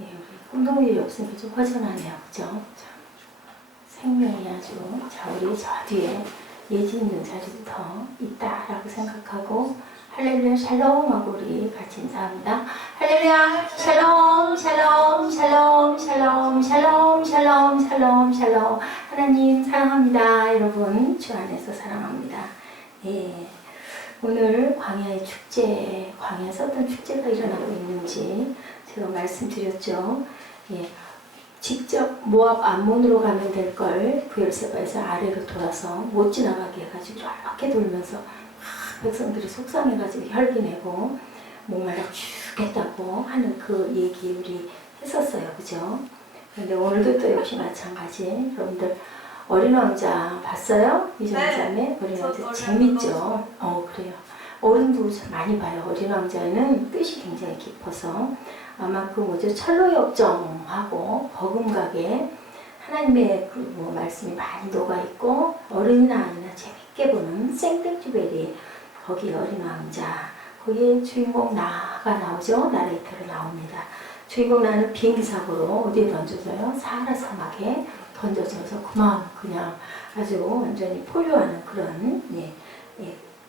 예, 우리 꿈동일이 없으니까 좀 허전하네요. 그죠? 자, 생명이 아주, 자, 우리 저 뒤에 예지 있는 자리부터 있다라고 생각하고, 할렐루야 샬롬 하고 우리 같이 인사합니다. 할렐루야 샬롬 샬롬 샬롬 샬롬 샬롬 샬롬 샬롬 샬롬. 하나님 사랑합니다. 여러분 주 안에서 사랑합니다. 예, 오늘 광야의 축제, 광야에서 어떤 축제가 일어나고 있는지 제가 말씀드렸죠. 예, 직접 모압 암몬으로 가면 될 걸 브엘세바에서 아래로 돌아서 못 지나가게 해가지고 이렇게 돌면서 백성들이 속상해가지고 혈기내고 목말라 죽겠다고 하는 그 얘기 우리 했었어요. 그죠? 그런데 오늘도 또 역시 마찬가지. 여러분들 어린 왕자 봤어요? 이정자매 어린 왕자 재밌죠? 그래요. 어른도 많이 봐요. 어린 왕자에는 뜻이 굉장히 깊어서 아마 그 뭐죠? 철로역정하고 버금가게 하나님의 그 뭐 말씀이 많이 녹아있고 어른이나 아이나 재밌게 보는 생땡쥐베리 거기 어린 왕자 거기에 주인공 나가 나오죠. 나레이터로 나옵니다. 주인공 나는 비행기 사고로 어디에 던져져요? 사하라 사막에 던져져서 그냥 아주 완전히 포효하는 그런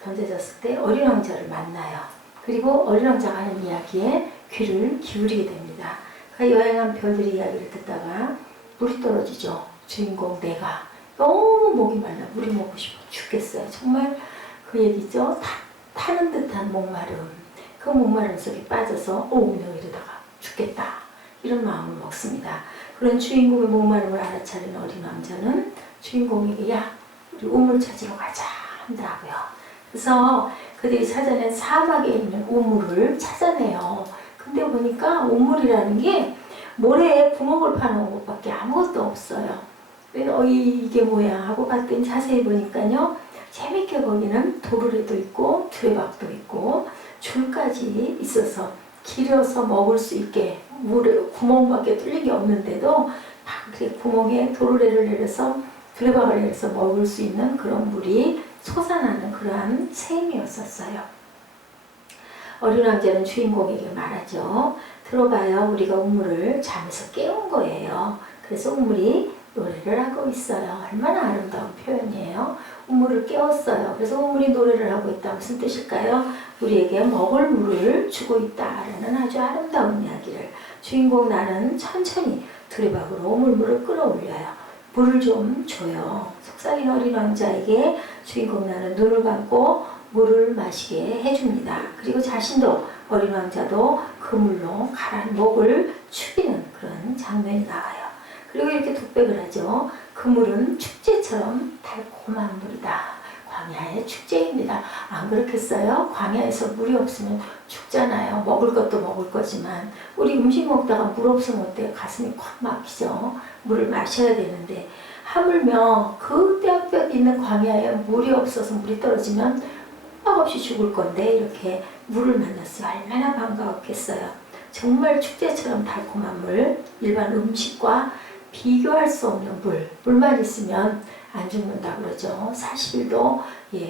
던져졌을 때 어린 왕자를 만나요. 그리고 어린 왕자가 하는 이야기에 귀를 기울이게 됩니다. 그 여행한 별들의 이야기를 듣다가 물이 떨어지죠. 주인공 내가 너무 목이 말라 물이 먹고 싶어 죽겠어요. 정말 그 얘기죠. 타는 듯한 목마름. 그 목마름 속에 빠져서 오며 이러다가 죽겠다. 이런 마음을 먹습니다. 그런 주인공의 목마름을 알아차린 어린 왕자는 주인공에게 야 우리 우물 찾으러 가자 한다고요. 그래서 그들이 찾아낸 사막에 있는 우물을 찾아내요. 근데 보니까 우물이라는 게 모래에 구멍을 파놓은 것밖에 아무것도 없어요. 이게 뭐야 하고 봤더니 자세히 보니까요. 재밌게 거기는 도르래도 있고 두레박도 있고 줄까지 있어서 길어서 먹을 수 있게 물에 구멍밖에 뚫린 게 없는데도 그 구멍에 도르래를 내려서 두레박을 내려서 먹을 수 있는 그런 물이 솟아나는 그러한 샘이었었어요. 어린 왕자는 주인공에게 말하죠. 들어봐요. 우리가 우물을 잠에서 깨운 거예요. 그래서 우물이 노래를 하고 있어요. 얼마나 아름다운 표현이에요. 우물을 깨웠어요. 그래서 우물이 노래를 하고 있다. 무슨 뜻일까요? 우리에게 먹을 물을 주고 있다라는 아주 아름다운 이야기를 주인공 나는 천천히 두레박으로 우물물을 끌어올려요. 물을 좀 줘요. 속삭인 어린 왕자에게 주인공 나는 눈을 감고 물을 마시게 해줍니다. 그리고 자신도 어린 왕자도 그 물로 가란 목을 축이는 그런 장면이 나와요. 그리고 이렇게 독백을 하죠. 그 물은 축제처럼 달콤한 물이다. 광야의 축제입니다. 안 그렇겠어요? 광야에서 물이 없으면 죽잖아요. 먹을 것도 먹을 거지만 우리 음식 먹다가 물 없으면 어때요? 가슴이 콱 막히죠. 물을 마셔야 되는데 하물며 그 떼약볕 있는 광야에 물이 없어서 물이 떨어지면 없이 죽을 건데 이렇게 물을 만났어요. 얼마나 반가웠겠어요. 정말 축제처럼 달콤한 물, 일반 음식과 비교할 수 없는 물, 물만 있으면 안 죽는다 그러죠. 40일도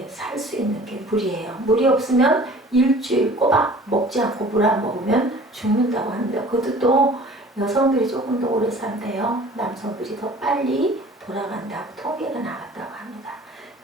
살 수 있는 게 물이에요. 물이 없으면 일주일 꼬박 먹지 않고 물 안 먹으면 죽는다고 합니다. 그것도 또 여성들이 조금 더 오래 산대요. 남성들이 더 빨리 돌아간다고 통계가 나왔다고 합니다.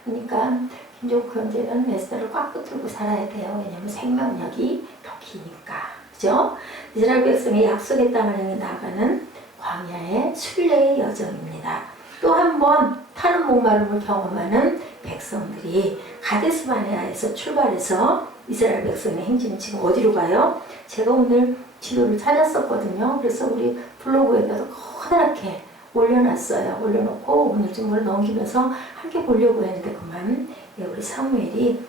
그러니까 김종국 형제는 메스를 꽉 붙들고 살아야 돼요. 왜냐하면 생명력이 더 기니까. 그죠? 이스라엘 백성의 약속의 땅을 향해 나가는 광야의 순례의 여정입니다. 또 한 번 타는 목마름을 경험하는 백성들이 가데스 바네아에서 출발해서 이스라엘 백성의 행진은 지금 어디로 가요? 제가 오늘 지도를 찾았었거든요. 그래서 우리 블로그에다가 커다랗게 올려놨어요. 올려놓고 오늘 좀 뭘 넘기면서 함께 보려고 했는데 그만 우리 사무엘이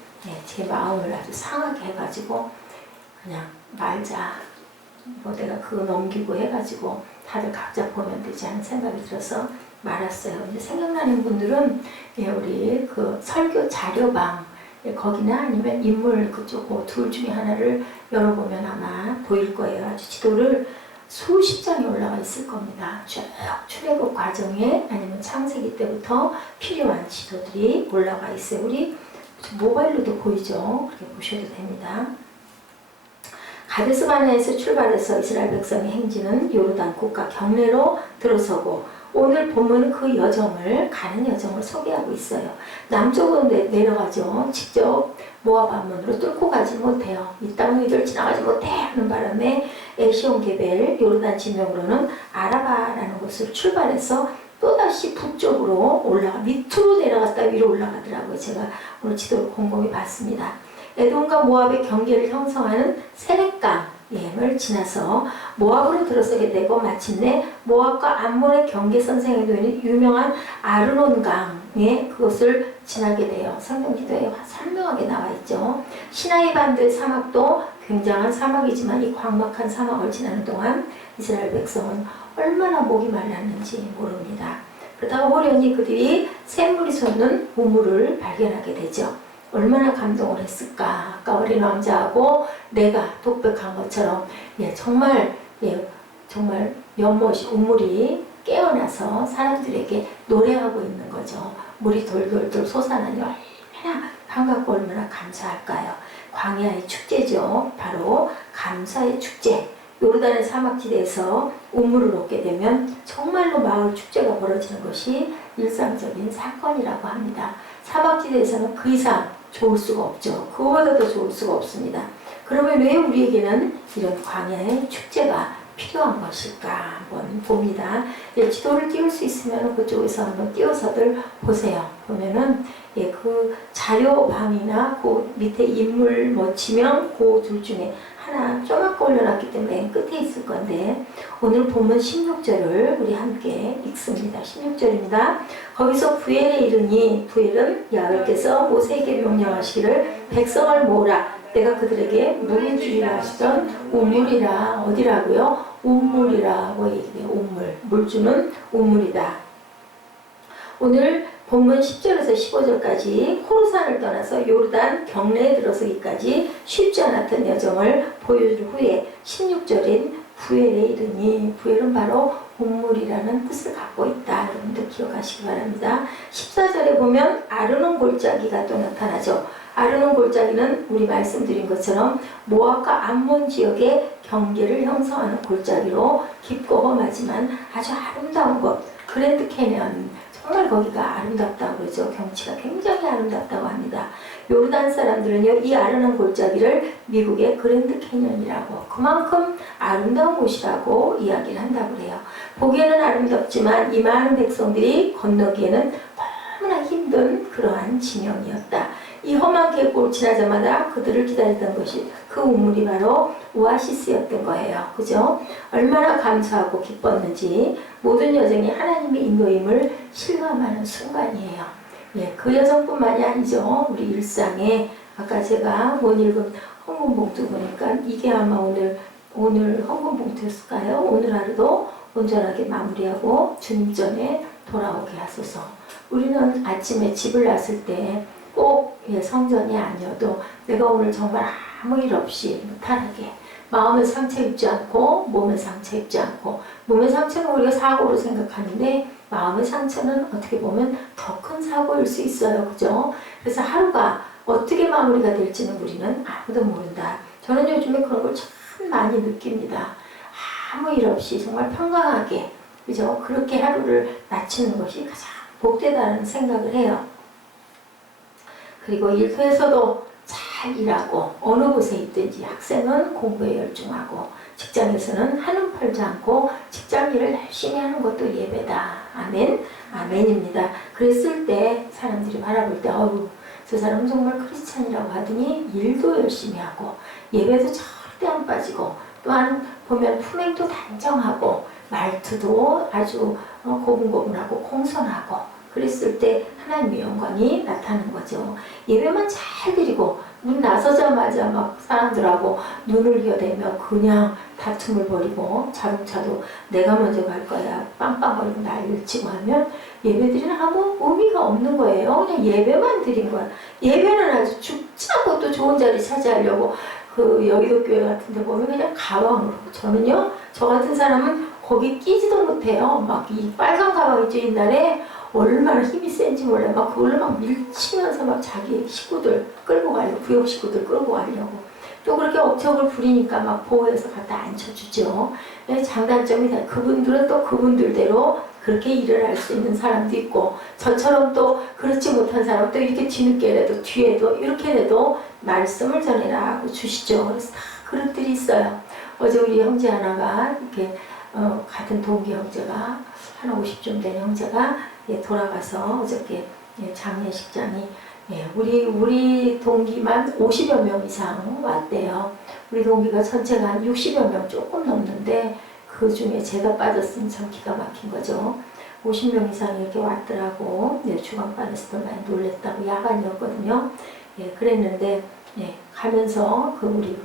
제 마음을 아주 상하게 해가지고 그냥 말자. 뭐 내가 그거 넘기고 해가지고 다들 각자 보면 되지 하는 생각이 들어서 말았어요. 근데 생각나는 분들은 우리 그 설교 자료방 거기나 아니면 인물 그쪽 둘 중에 하나를 열어보면 아마 보일 거예요. 아주 지도를 수십 장이 올라가 있을 겁니다. 쭉 출애굽 과정에 아니면 창세기 때부터 필요한 지도들이 올라가 있어요. 우리 모바일로도 보이죠. 그렇게 보셔도 됩니다. 가데스 바네아에서 출발해서 이스라엘 백성의 행진은 요르단 국가 경내로 들어서고 오늘 본문은 그 여정을 가는 여정을 소개하고 있어요. 남쪽으로 내려가죠. 직접 모압 안문으로 뚫고 가지 못해요. 이 땅 위를 지나가지 못해 하는 바람에 에시온 게벨 요르단 지명으로는 아라바라는 곳을 출발해서 또다시 북쪽으로 밑으로 내려갔다 위로 올라가더라고요. 제가 오늘 지도를 곰곰이 봤습니다. 에돔과 모압의 경계를 형성하는 세렛강을 지나서 모압으로 들어서게 되고 마침내 모압과 암몬의 경계선상에 놓인 유명한 아르논강의 그것을 지나게 돼요. 성경 기도에 선명하게 나와 있죠. 시나이 반도의 사막도 굉장한 사막이지만 이 광막한 사막을 지나는 동안 이스라엘 백성은 얼마나 목이 말랐는지 모릅니다. 그러다가 호련히 그들이 샘물이 솟는 우물을 발견하게 되죠. 얼마나 감동을 했을까. 아까 어린 왕자하고 내가 독백한 것처럼 정말 연못이 우물이 깨어나서 사람들에게 노래하고 있는 거죠. 물이 돌돌돌 솟아나니 얼마나 반갑고 얼마나 감사할까요. 광야의 축제죠. 바로 감사의 축제. 요르단의 사막지대에서 우물을 얻게 되면 정말로 마을 축제가 벌어지는 것이 일상적인 사건이라고 합니다. 사막지대에서는 그 이상 좋을 수가 없죠. 그거보다 더 좋을 수가 없습니다. 그러면 왜 우리에게는 이런 광야의 축제가 필요한 것일까 한번 봅니다. 지도를 띄울 수 있으면 그쪽에서 한번 띄워서들 보세요. 보면은 그 자료방이나 그 밑에 인물 지명 그 둘 중에 하나 조그맣게 올려놨기 때문에 맨 끝에 있을 건데 오늘 본문 16절을 우리 함께 읽습니다. 16절입니다. 거기서 부엘에 이르니 부엘은 야훼께서 모세에게 명령하시기를 백성을 모으라. 내가 그들에게 물을 주리라 하시던 우물이라. 어디라고요? 우물이라고 얘기해요. 우물. 물 주는 우물이다. 오늘 본문 10절에서 15절까지 호르산을 떠나서 요르단 경내에 들어서기까지 쉽지 않았던 여정을 보여줄 후에 16절인 부엘에 이르니 부엘은 바로 우물이라는 뜻을 갖고 있다. 여러분들 기억하시기 바랍니다. 14절에 보면 아르논 골짜기가 또 나타나죠. 아르논 골짜기는 우리 말씀드린 것처럼 모압과 암몬 지역의 경계를 형성하는 골짜기로 깊고 험하지만 아주 아름다운 곳 그랜드 캐니언 정말 거기가 아름답다고 그러죠. 경치가 굉장히 아름답다고 합니다. 요르단 사람들은요 이 아르논 골짜기를 미국의 그랜드 캐니언이라고 그만큼 아름다운 곳이라고 이야기를 한다고 그래요. 보기에는 아름답지만 이 많은 백성들이 건너기에는 너무나 힘든 그러한 지명이었다. 이 험한 계곡을 지나자마자 그들을 기다리던 것이 그 우물이 바로 오아시스였던 거예요. 그죠? 얼마나 감사하고 기뻤는지 모든 여정이 하나님의 인도임을 실감하는 순간이에요. 그 여정뿐만이 아니죠. 우리 일상에 아까 제가 못 읽은 헌금 봉투 보니까 이게 아마 오늘 헌금 봉투였을까요? 오늘 하루도 온전하게 마무리하고 주님 전에 돌아오게 하소서. 우리는 아침에 집을 났을 때 꼭 성전이 아니어도 내가 오늘 정말 아무 일 없이 무탈하게 마음의 상처 입지 않고 몸의 상처 입지 않고 몸의 상처는 우리가 사고로 생각하는데 마음의 상처는 어떻게 보면 더 큰 사고일 수 있어요. 그죠? 그래서 하루가 어떻게 마무리가 될지는 우리는 아무도 모른다. 저는 요즘에 그런 걸 참 많이 느낍니다. 아무 일 없이 정말 평강하게 그죠? 그렇게 하루를 마치는 것이 가장 복되다는 생각을 해요. 그리고 일터에서도 잘 일하고 어느 곳에 있든지 학생은 공부에 열중하고 직장에서는 한눈 팔지 않고 직장 일을 열심히 하는 것도 예배다. 아멘. 아멘입니다. 그랬을 때 사람들이 바라볼 때 저 사람은 정말 크리스찬이라고 하더니 일도 열심히 하고 예배도 절대 안 빠지고 또한 보면 품행도 단정하고 말투도 아주 고분고분하고 공손하고 그랬을 때 하나님의 영광이 나타나는 거죠. 예배만 잘 드리고 문 나서자마자 막 사람들하고 눈을 휘어대며 그냥 다툼을 벌이고 자동차도 내가 먼저 갈 거야 빵빵거리고 난리를 치고 하면 예배드리는 아무 의미가 없는 거예요. 그냥 예배만 드린 거야. 예배는 아주 죽지 않고 또 좋은 자리 차지하려고 그 여의도 교회 같은 데 보면 그냥 가방으로 저는요 저 같은 사람은 거기 끼지도 못해요. 막 이 빨간 가방 있죠 옛날에 얼마나 힘이 센지 몰라요. 막 그걸로 막 밀치면서 막 자기 식구들 끌고 가려고 구역 식구들 끌고 가려고 또 그렇게 억척을 부리니까 막 보호해서 갖다 앉혀주죠. 장단점이 다 그분들은 또 그분들대로 그렇게 일을 할 수 있는 사람도 있고 저처럼 또 그렇지 못한 사람도 이렇게 뒤늦게라도 뒤에도 이렇게라도 말씀을 전해라 고 주시죠. 그래서 다 그릇들이 있어요. 어제 우리 형제 하나가 이렇게 같은 동기 형제가 한 50좀 된 형제가 돌아가서 어저께 장례식장이 우리 동기만 50여 명 이상 왔대요. 우리 동기가 전체가 한 60여 명 조금 넘는데 그 중에 제가 빠졌으면 참 기가 막힌 거죠. 50명 이상이 이렇게 왔더라고. 주간반에서도 많이 놀랬다고. 야간이었거든요. 그랬는데 가면서 우리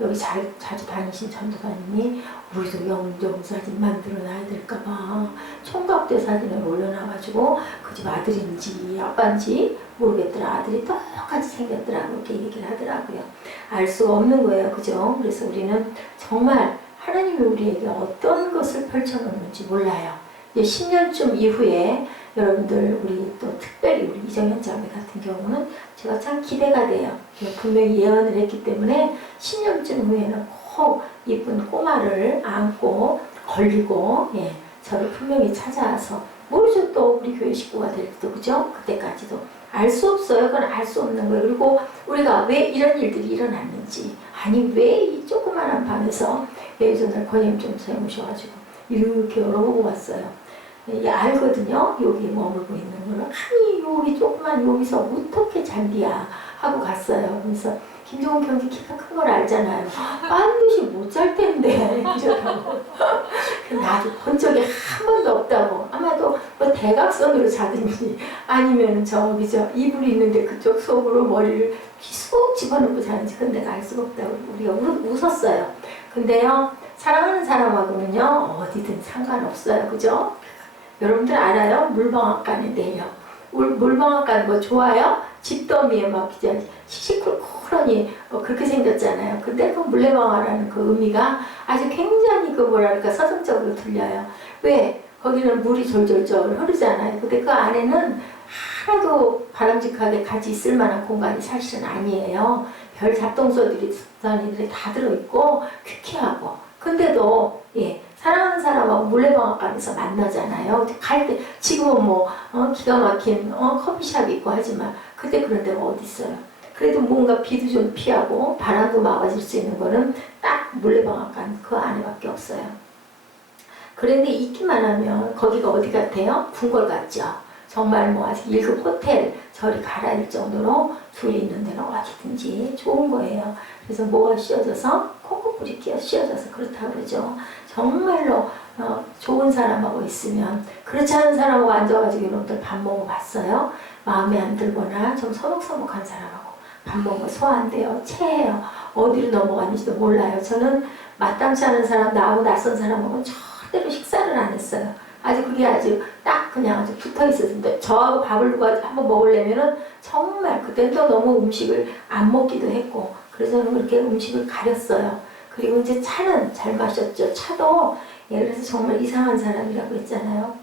여기 자주 다니신 전도사님이 우리도 영정 사진 만들어놔야 될까봐 총각대 사진을 올려놔가지고 그 집 아들인지 아빠인지 모르겠더라. 아들이 똑같이 생겼더라고. 이렇게 얘기를 하더라고요. 알 수가 없는 거예요. 그죠? 그래서 우리는 정말 하나님이 우리에게 어떤 것을 펼쳐놓는지 몰라요. 이제 10년쯤 이후에 여러분들 우리 또 특별히 우리 이정현 자매 같은 경우는 제가 참 기대가 돼요. 분명히 예언을 했기 때문에 10년쯤 후에는 꼭 이쁜 꼬마를 안고 걸리고 저를 분명히 찾아와서 모르죠. 또 우리 교회 식구가 될지도 그죠? 그때까지도 알 수 없어요. 그건 알 수 없는 거예요. 그리고 우리가 왜 이런 일들이 일어났는지 아니 왜 이 조그마한 방에서 예전에 권임 좀 세우셔가지고 이렇게 열어보고 왔어요. 알거든요. 여기 머물고 있는 거를. 아니 여기 조그만 여기서 어떻게 잔디야 하고 갔어요. 그래서 김종훈 경기 키가 큰 걸 알잖아요. 반드시 못 잘 텐데 이러더라고. 나도 본 적이 한 번도 없다고. 아마도 뭐 대각선으로 자든지 아니면 저기 이불이 있는데 그쪽 속으로 머리를 쑥 집어넣고 자는지 그건 내가 알 수가 없다고 우리가 웃었어요. 근데요 사랑하는 사람하고는요 어디든 상관없어요. 그죠? 여러분들 알아요? 물방앗간에 내려. 물방앗간 뭐 좋아요? 집더미에 막 시시콜콜하니 그렇게 생겼잖아요. 근데 그 물레방아라는 그 의미가 아주 굉장히 뭐랄까 서정적으로 들려요. 왜? 거기는 물이 졸졸졸 흐르잖아요. 근데 그 안에는 하나도 바람직하게 같이 있을 만한 공간이 사실은 아니에요. 별 잡동소들이 다 들어있고 퀴퀴하고. 근데도 사랑하는 사람하고 물레방앗간에서 만나잖아요. 갈 때 지금은 뭐 기가 막힌 커피숍 있고 하지만 그때 그런 데가 어디 있어요. 그래도 뭔가 비도 좀 피하고 바람도 막아줄 수 있는 거는 딱 물레방앗간 그 안에밖에 없어요. 그런데 있기만 하면 거기가 어디 같아요? 궁궐 같죠. 정말 뭐 아직 1급 호텔 저리 가라일 정도로 둘이 있는 데는 어디든지 좋은 거예요. 그래서 뭐가 씌워져서 콩고불이 씌워져서 그렇다 그러죠. 정말로 좋은 사람하고 있으면 그렇지 않은 사람하고 앉아가지고 여러분들 밥 먹어봤어요? 마음에 안 들거나 좀 서먹서먹한 사람하고 밥 먹어 소화 안 돼요. 체해요. 어디로 넘어가는지도 몰라요. 저는 마땅치 않은 사람 나하고 낯선 사람하고는 절대로 식사를 안 했어요. 그게 아주 딱 그냥 아주 붙어 있었는데 저하고 밥을 누가 한번 먹으려면은 정말 그때는 또 너무 음식을 안 먹기도 했고 그래서 저는 그렇게 음식을 가렸어요. 그리고 이제 차는 잘 마셨죠. 차도 그래서 정말 이상한 사람이라고 했잖아요.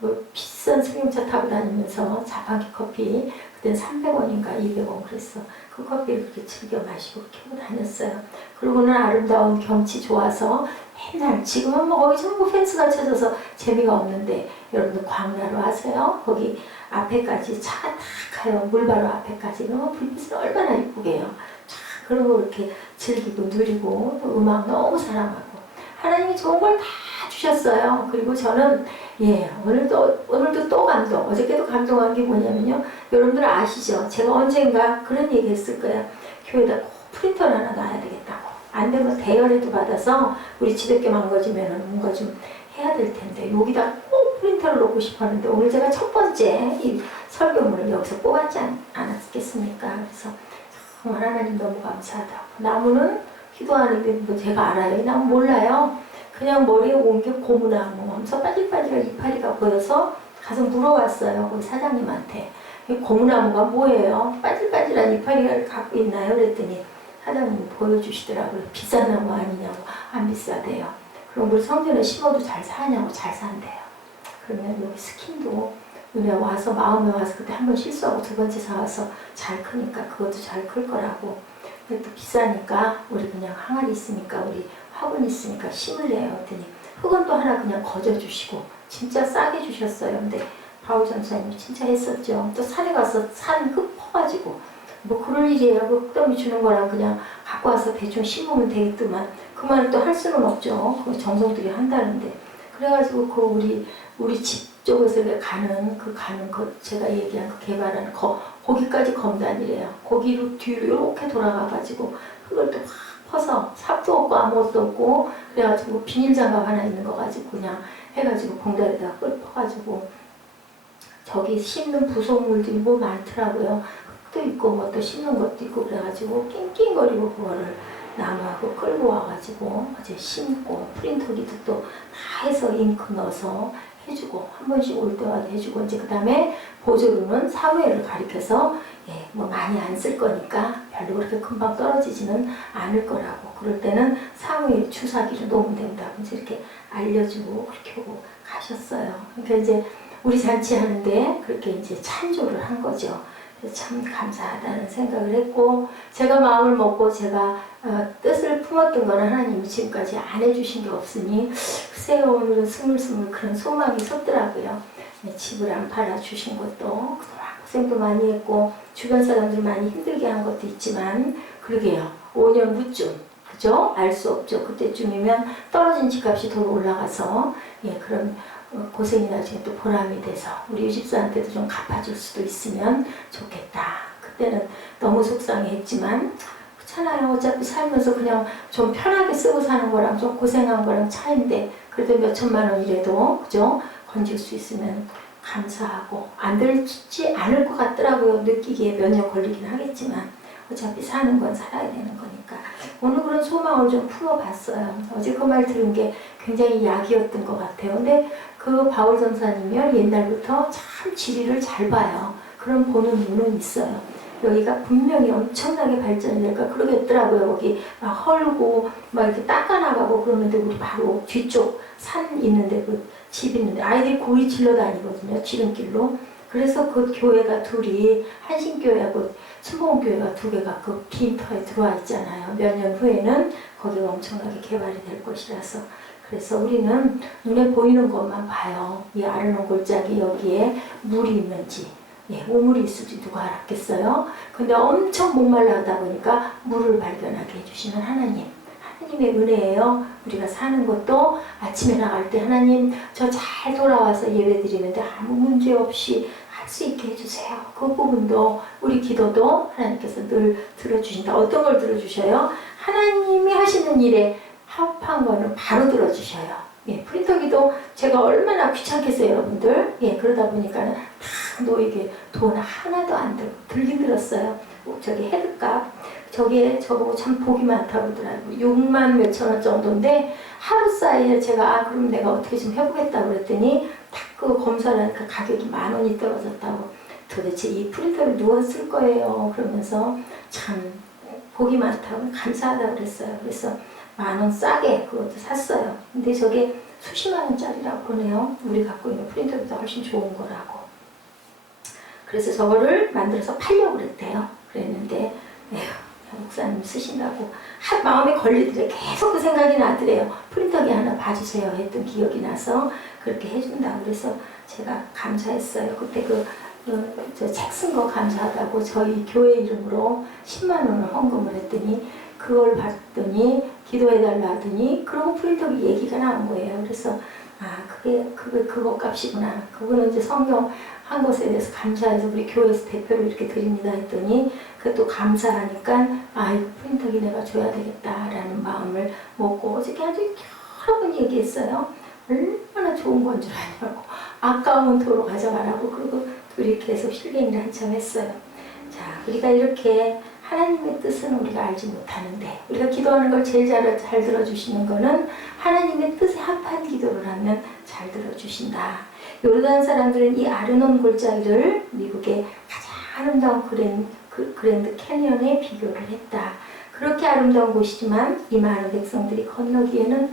뭐 비싼 승용차 타고 다니면서 자판기 커피 그때는 300원인가 200원 그랬어. 그 커피를 그렇게 즐겨 마시고 켜고 다녔어요. 그러고는 아름다운 경치 좋아서 맨날 지금은 뭐 거기 전부 펜스가 쳐져서 재미가 없는데 여러분들 광나루 아세요? 거기 앞에까지 차가 딱 가요. 물 바로 앞에까지. 그러면 불빛은 얼마나 이쁘게요. 그리고 이렇게 즐기고 누리고 또 음악 너무 사랑하고 하나님이 좋은 걸 다 주셨어요. 그리고 저는 오늘도 또 감동. 어저께도 감동한 게 뭐냐면요. 여러분들 아시죠? 제가 언젠가 그런 얘기 했을 거야. 교회에다 꼭 프린터를 하나 놔야 되겠다고. 안 되면 대여라도 받아서 우리 지대교 망가지면 뭔가 좀 해야 될 텐데 여기다 꼭 프린터를 놓고 싶었는데 오늘 제가 첫 번째 이 설교문을 여기서 뽑았지 않았겠습니까? 그래서 정말 하나님 너무 감사하다고. 나무는 기도하는데 뭐 제가 알아요? 이 나무 몰라요. 그냥 머리에 온 게 고무나무 하면서 빠질빠질한 이파리가 보여서 가서 물어봤어요. 거기 사장님한테. 이 고무나무가 뭐예요? 빠질빠질한 이파리를 갖고 있나요? 그랬더니 사장님이 보여주시더라고요. 비싼 나무 아니냐고. 안 비싸대요. 그럼 우리 성전에 심어도 잘 사냐고. 잘 산대요. 그러면 여기 스킨도 눈에 와서 마음에 와서 그때 한 번 실수하고 두 번째 사와서 잘 크니까 그것도 잘 클 거라고. 또 비싸니까 우리 그냥 항아리 있으니까 우리 화분 있으니까 심을래요. 그랬더니 흙은 또 하나 그냥 거저주시고 진짜 싸게 주셨어요. 근데 바울 전사님이 진짜 했었죠. 또 산에 가서 산 흙 퍼가지고 뭐 그럴 일이에요. 그 흙더미 주는 거랑 그냥 갖고 와서 대충 심으면 되겠더만 그 말을 또 할 수는 없죠. 그 정성들이 한다는데 그래가지고 그 우리 집 쪽에서 가는 제가 얘기한 그 개발한 거기까지 검단이래요. 거기로 뒤로 이렇게 돌아가가지고 그걸 또 확 퍼서 삽도 없고 아무것도 없고 그래가지고 비닐장갑 하나 있는 거 가지고 그냥 해가지고 봉다리에다가 끌 퍼가지고 저기 심는 부속물들이 뭐 많더라고요. 흙도 있고 뭐 또 심는 것도 있고 그래가지고 낑낑거리고 그거를 나무하고 끌고 와가지고 이제 심고 프린터기도 또 다 해서 잉크 넣어서 해주고 한 번씩 올 때마다 해주고 이제 그 다음에 보조로는 사무엘을 가리켜서 뭐 많이 안 쓸 거니까 별로 그렇게 금방 떨어지지는 않을 거라고 그럴 때는 사무엘 주사기를 놓으면 된다고 이제 이렇게 알려주고 그렇게 하고 가셨어요. 그러니까 이제 우리 잔치하는데 그렇게 이제 찬조를 한 거죠. 참 감사하다는 생각을 했고 제가 마음을 먹고 제가 뜻을 품었던 거는 하나님이 지금까지 안 해주신 게 없으니 글쎄요 오늘은 스물스물 그런 소망이 섰더라고요. 집을 안 팔아주신 것도 고생도 많이 했고 주변 사람들 많이 힘들게 한 것도 있지만 그러게요 5년 후쯤 그죠? 알 수 없죠. 그때쯤이면 떨어진 집값이 더 올라가서 그런 고생이 나중에 또 보람이 돼서 우리 유집사한테도 좀 갚아줄 수도 있으면 좋겠다. 그때는 너무 속상해했지만 그렇잖아요. 어차피 살면서 그냥 좀 편하게 쓰고 사는 거랑 좀 고생한 거랑 차이인데 그래도 몇 천만 원이라도 그죠? 건질 수 있으면 감사하고 안 들지 않을 것 같더라고요. 느끼기에 몇 년 걸리긴 하겠지만 어차피 사는 건 살아야 되는 거니까 오늘 그런 소망을 좀 풀어봤어요. 어제 그 말 들은 게 굉장히 약이었던 것 같아요. 근데 그 바울 전사님이요 옛날부터 참 지리를 잘 봐요. 그런 보는 눈은 있어요. 여기가 분명히 엄청나게 발전이 될까 그러겠더라고요. 거기 막 헐고 막 이렇게 닦아나가고 그러는데 우리 바로 뒤쪽 산 있는데 그 집 있는데 아이들이 고이 질러 다니거든요. 지름길로. 그래서 그 교회가 둘이 한신교회하고 순복음교회가 두 개가 그 빈터에 들어와 있잖아요. 몇 년 후에는 거기가 엄청나게 개발이 될 것이라서 그래서 우리는 눈에 보이는 것만 봐요. 이 아르논 골짜기 여기에 물이 있는지 오물이 있을지 누가 알았겠어요? 근데 엄청 목말라하다 보니까 물을 발견하게 해주시는 하나님의 은혜예요. 우리가 사는 것도 아침에 나갈 때 하나님 저 잘 돌아와서 예배 드리는데 아무 문제 없이 할 수 있게 해주세요. 그 부분도 우리 기도도 하나님께서 늘 들어주신다. 어떤 걸 들어주셔요? 하나님이 하시는 일에 합한 거는 바로 들어주셔요. 프린터기도 제가 얼마나 귀찮겠어요, 여러분들. 그러다 보니까는 다 노이게 돈 하나도 안 들고 들긴 들었어요. 저기 헤드값 저게 저보고 참 복이 많다고 그러더라고요. 6만 몇천 원 정도인데 하루 사이에 제가 그럼 내가 어떻게 좀 해보겠다고 그랬더니 딱 그 검사를 하니까 가격이 10,000원이 떨어졌다고. 도대체 이 프린터를 누가 쓸 거예요? 그러면서 참 복이 많다고 감사하다고 그랬어요. 그래서 10,000원 싸게 그것도 샀어요. 근데 저게 수십만 원짜리라고 그러네요. 우리 갖고 있는 프린터보다 훨씬 좋은 거라고. 그래서 저거를 만들어서 팔려고 그랬대요. 그랬는데 목사님 쓰신다고 마음에 걸리더래. 계속 그 생각이 나더래요. 프린터기 하나 봐주세요 했던 기억이 나서 그렇게 해준다고 그래서 제가 감사했어요. 그때 저 책 쓴 거 감사하다고 저희 교회 이름으로 10만 원을 헌금을 했더니 그걸 봤더니 기도해달라 하더니 그러고 프린터기 얘기가 나온 거예요. 그래서 그거 값이구나. 그거는 이제 성경 한 것에 대해서 감사해서 우리 교회에서 대표를 이렇게 드립니다 했더니 그것도 감사하니까 이거 프린터기 내가 줘야 되겠다라는 마음을 먹고 어저께 아주 여러 번 얘기했어요. 얼마나 좋은 건 줄 아냐고. 아까운 도로 가져가라고. 그리고 둘이 계속 실갱이를 한참 했어요. 자, 우리가 이렇게 하나님의 뜻은 우리가 알지 못하는데 우리가 기도하는 걸 제일 잘 들어주시는 거는 하나님의 뜻에 합한 기도를 하면 잘 들어주신다. 요르단 사람들은 이 아르논 골짜기를 미국의 가장 아름다운 그랜드 캐니언에 비교를 했다. 그렇게 아름다운 곳이지만 이 많은 백성들이 건너기에는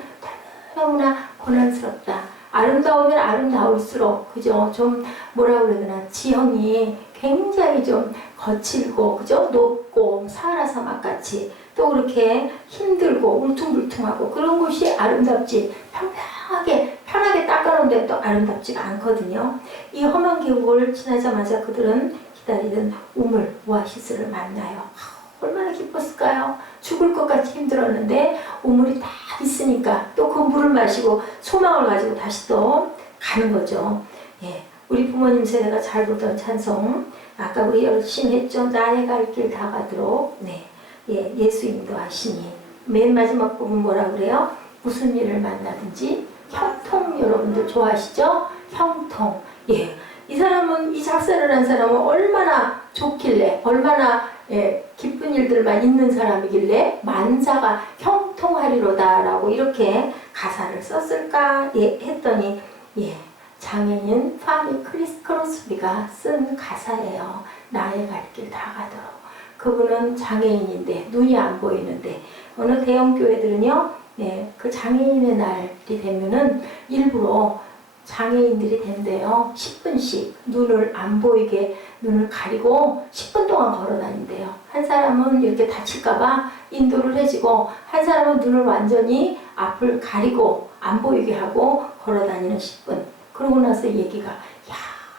너무나 고난스럽다. 아름다우면 아름다울수록 그죠? 좀 뭐라 그래야 되나 지형이 굉장히 좀 거칠고, 그죠? 높고, 사하라 사막같이, 또 그렇게 힘들고, 울퉁불퉁하고, 그런 곳이 아름답지, 평평하게, 편하게 닦아놓은 또 아름답지가 않거든요. 이 험한 계곡을 지나자마자 그들은 기다리던 우물, 오아시스를 만나요. 얼마나 기뻤을까요? 죽을 것 같이 힘들었는데 우물이 딱 있으니까 또 그 물을 마시고 소망을 가지고 다시 또 가는 거죠. 예, 우리 부모님 세대가 잘 부르던 찬송, 아까 우리 열심히 했죠. 나의 갈 길 다 가도록. 네, 예, 예수 인도하시니. 맨 마지막 부분 뭐라 그래요? 무슨 일을 만나든지 형통. 여러분들 좋아하시죠? 형통. 예, 이 사람은, 이 작사를 한 사람은 얼마나 좋길래, 얼마나 기쁜 일들만 있는 사람이길래 만사가 형통하리로다 라고 이렇게 가사를 썼을까 했더니, 장애인 파니 크로스비가 쓴 가사예요. 나의 갈 길 다 가도록. 그분은 장애인인데, 눈이 안 보이는데, 어느 대형 교회들은요, 그 장애인의 날이 되면은 일부러 장애인들이 된대요. 10분씩 눈을 안 보이게 눈을 가리고 10분 동안 걸어 다닌대요. 한 사람은 이렇게 다칠까봐 인도를 해주고, 한 사람은 눈을 완전히 앞을 가리고 안 보이게 하고 걸어 다니는 10분. 그러고 나서 얘기가, 야,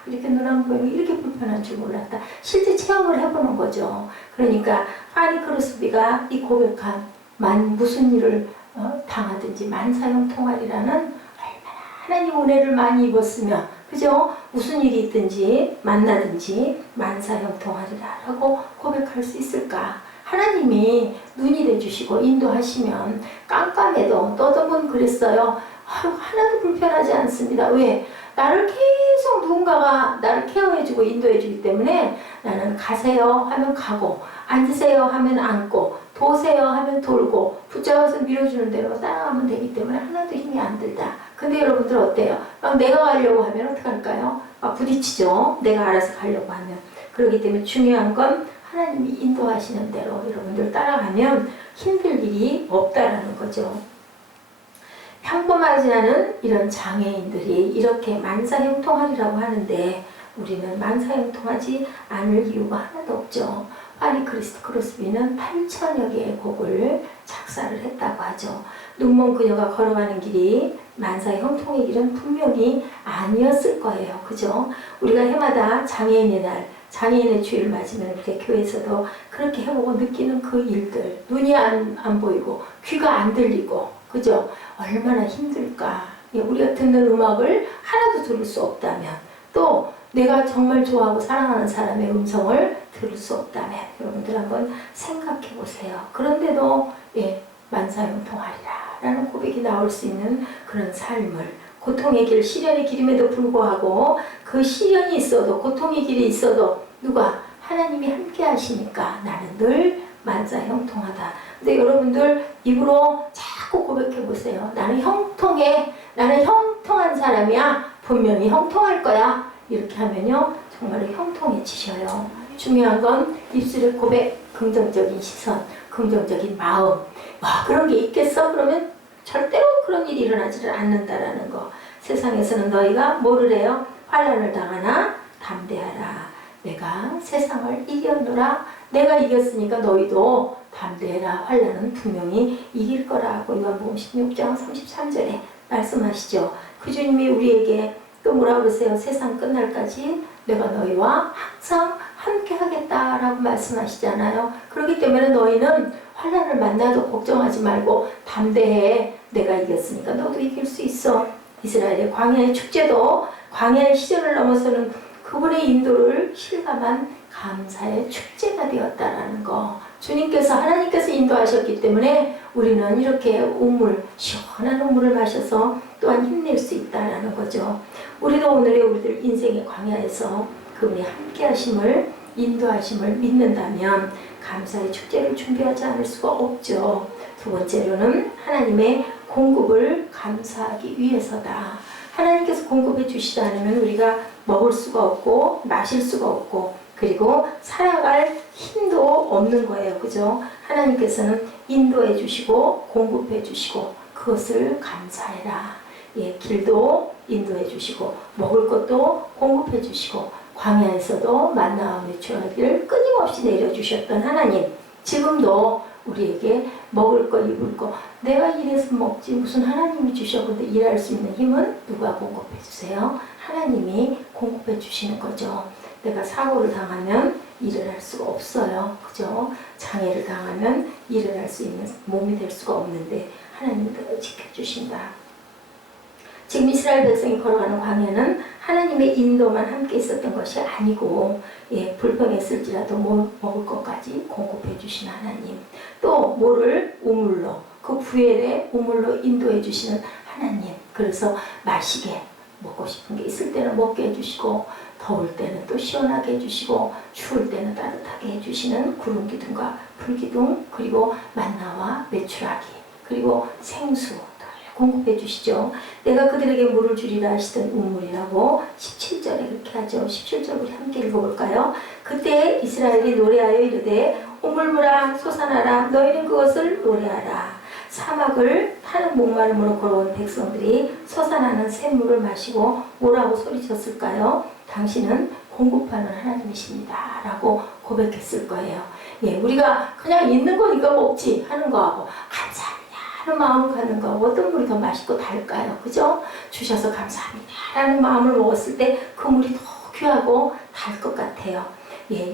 이렇게 눈 안 보이는 게 이렇게 불편한 줄 몰랐다. 실제 체험을 해보는 거죠. 그러니까 파니 크로스비가 이 고백한 무슨 일을 당하든지 만사형통하리라는, 하나님 은혜를 많이 입었으면, 그죠? 무슨 일이 있든지 만나든지 만사형통하리라 라고 고백할 수 있을까? 하나님이 눈이 돼주시고 인도하시면 깜깜해도 너도분 그랬어요. 하나도 불편하지 않습니다. 왜? 나를 계속 누군가가 나를 케어해주고 인도해주기 때문에 나는 가세요 하면 가고, 앉으세요 하면 앉고, 도세요 하면 돌고, 붙잡아서 밀어주는 대로 따라가면 되기 때문에 하나도 힘이 안 들다. 근데 여러분들 어때요? 막 내가 가려고 하면 어떡할까요? 막 부딪히죠. 내가 알아서 가려고 하면. 그렇기 때문에 중요한 건 하나님이 인도하시는 대로 여러분들 따라가면 힘들 일이 없다라는 거죠. 평범하지 않은 이런 장애인들이 이렇게 만사형통하리라고 하는데, 우리는 만사형통하지 않을 이유가 하나도 없죠. 파니 크로스비는 8천여 개의 곡을 작사를 했다고 하죠. 눈먼 그녀가 걸어가는 길이 만사형통의 길은 분명히 아니었을 거예요. 그죠? 우리가 해마다 장애인의 날, 장애인의 주일을 맞으면 이렇게 교회에서도 그렇게 해보고 느끼는 그 일들, 눈이 안 보이고 귀가 안 들리고, 그죠? 얼마나 힘들까. 우리가 듣는 음악을 하나도 들을 수 없다면, 또 내가 정말 좋아하고 사랑하는 사람의 음성을 들을 수 없다면, 여러분들 한번 생각해 보세요. 그런데도 만사형통하리라 라는 고백이 나올 수 있는 그런 삶을, 고통의 길, 시련의 길임에도 불구하고 그 시련이 있어도, 고통의 길이 있어도 누가? 하나님이 함께 하시니까 나는 늘 만사형통하다. 근데 여러분들 입으로 자꾸 고백해 보세요. 나는 형통해. 나는 형통한 사람이야. 분명히 형통할 거야. 이렇게 하면요, 정말로 형통해지셔요. 중요한 건 입술의 고백, 긍정적인 시선, 긍정적인 마음. 와, 그런 게 있겠어? 그러면 절대로 그런 일이 일어나지를 않는다라는 거. 세상에서는 너희가 뭐를 해요? 환난을 당하나 담대하라. 내가 세상을 이겼노라. 내가 이겼으니까 너희도 담대해라. 환난은 분명히 이길 거라고 요한복음 16장 33절에 말씀하시죠. 그 주님이 우리에게 또 뭐라 그러세요? 세상 끝날까지 내가 너희와 항상 함께 하겠다라고 말씀하시잖아요. 그렇기 때문에 너희는 환난을 만나도 걱정하지 말고 담대해. 내가 이겼으니까 너도 이길 수 있어. 이스라엘의 광야의 축제도 광야의 시절을 넘어서는 그분의 인도를 실감한 감사의 축제가 되었다라는 거. 주님께서, 하나님께서 인도하셨기 때문에 우리는 이렇게 우물, 시원한 우물을 마셔서 또한 힘낼 수 있다라는 거죠. 우리도 오늘의 우리들 인생의 광야에서 그분이 함께 하심을, 인도하심을 믿는다면 감사의 축제를 준비하지 않을 수가 없죠. 두 번째로는 하나님의 공급을 감사하기 위해서다. 하나님께서 공급해 주시지 않으면 우리가 먹을 수가 없고 마실 수가 없고 그리고 살아갈 힘도 없는 거예요. 그죠? 하나님께서는 인도해 주시고 공급해 주시고 그것을 감사해라. 길도 인도해 주시고 먹을 것도 공급해 주시고 광야에서도 만나와 메추라기를 끊임없이 내려주셨던 하나님, 지금도 우리에게 먹을 거 입을 거 내가 일해서 먹지 무슨 하나님이 주셔도 일할 수 있는 힘은 누가 공급해 주세요? 하나님이 공급해 주시는 거죠. 내가 사고를 당하면 일을 할 수가 없어요. 그죠? 장애를 당하면 일을 할 수 있는 몸이 될 수가 없는데 하나님이 늘 지켜주신다. 지금 이스라엘 백성이 걸어가는 광야는 하나님의 인도만 함께 있었던 것이 아니고 불평했을지라도 먹을 것까지 공급해 주신 하나님, 또 모를 우물로 그 부엘의 우물로 인도해 주시는 하나님, 그래서 마시게 먹고 싶은 게 있을 때는 먹게 해주시고 더울 때는 또 시원하게 해주시고 추울 때는 따뜻하게 해주시는 구름 기둥과 불 기둥, 그리고 만나와 메추라기, 그리고 생수 공급해 주시죠. 내가 그들에게 물을 주리라 하시던 우물이라고 17절에 그렇게 하죠. 17절 우리 함께 읽어볼까요? 그때 이스라엘이 노래하여 이르되 우물물아 솟아나라, 너희는 그것을 노래하라. 사막을 타는 목마름으로 걸어온 백성들이 솟아나는 샘물을 마시고 뭐라고 소리쳤을까요? 당신은 공급하는 하나님이십니다 라고 고백했을 거예요. 우리가 그냥 있는 거니까 먹지 하는 거하고 감사합니다 하는 마음 가는 거 어떤 물이 더 맛있고 달까요? 그죠? 주셔서 감사합니다 라는 마음을 먹었을 때 그 물이 더 귀하고 달 것 같아요.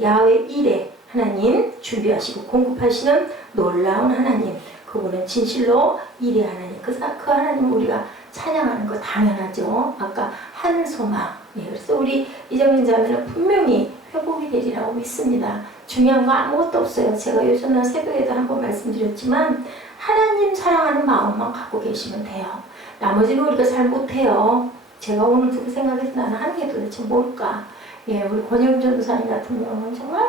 야훼 일에 하나님 준비하시고 공급하시는 놀라운 하나님, 그분은 진실로 일의 하나님, 그 하나님 우리가 찬양하는 거 당연하죠. 아까 하늘 소망, 그래서 우리 이정민 자매는 분명히 회복이 되리라고 믿습니다. 중요한 거 아무것도 없어요. 제가 요즘날 새벽에도 한번 말씀드렸지만 하나님 사랑하는 마음만 갖고 계시면 돼요. 나머지는 우리가 잘 못해요. 제가 오늘 듣고 생각해서 나는 하는 게 도대체 뭘까? 우리 권영 전도사님 같은 경우는 정말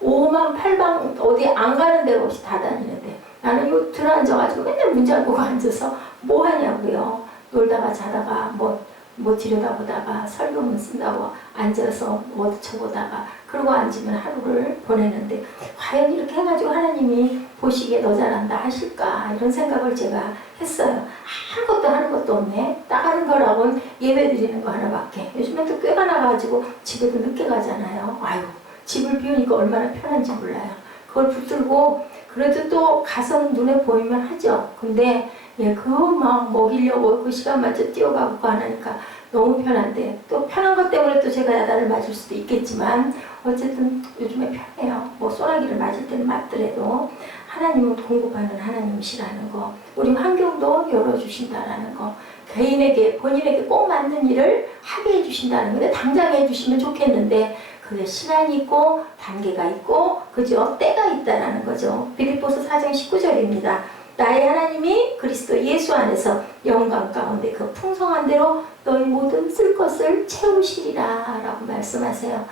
오만 팔방 어디 안 가는 데가 없이 다 다니는데 나는 요 들어앉아가지고 맨날 문 잠그고 앉아서 뭐 하냐고요. 놀다가 자다가 뭐 들여다보다가 설교문 쓴다고 앉아서 뭐 쳐보다가 그러고 앉으면 하루를 보내는데 과연 이렇게 해가지고 하나님이 보시기에 너 잘한다 하실까 이런 생각을 제가 했어요. 아무것도 하는 것도 없네. 나가는 거라고는 예배 드리는 거 하나밖에. 요즘엔 또 꾀가 나가지고 집에도 늦게 가잖아요. 아유 집을 비우니까 얼마나 편한지 몰라요. 그걸 붙들고 그래도 또 가서는 눈에 보이면 하죠. 근데 그거 막 먹이려고 그 시간 맞춰 뛰어가고 안 하니까 너무 편한데 또 편한 것 때문에 또 제가 야단을 맞을 수도 있겠지만 어쨌든 요즘에 편해요. 뭐 소나기를 맞을 때는 맞더라도 하나님은 공급하는 하나님이시라는 거, 우리 환경도 열어주신다라는 거, 개인에게 본인에게 꼭 맞는 일을 하게 해주신다는 건데 당장 해주시면 좋겠는데 그게 시간이 있고 단계가 있고 그죠? 때가 있다라는 거죠. 빌립보서 4장 19절입니다. 나의 하나님이 그리스도 예수 안에서 영광 가운데 그 풍성한 대로 너희 모든 쓸 것을 채우시리라 라고 말씀하세요.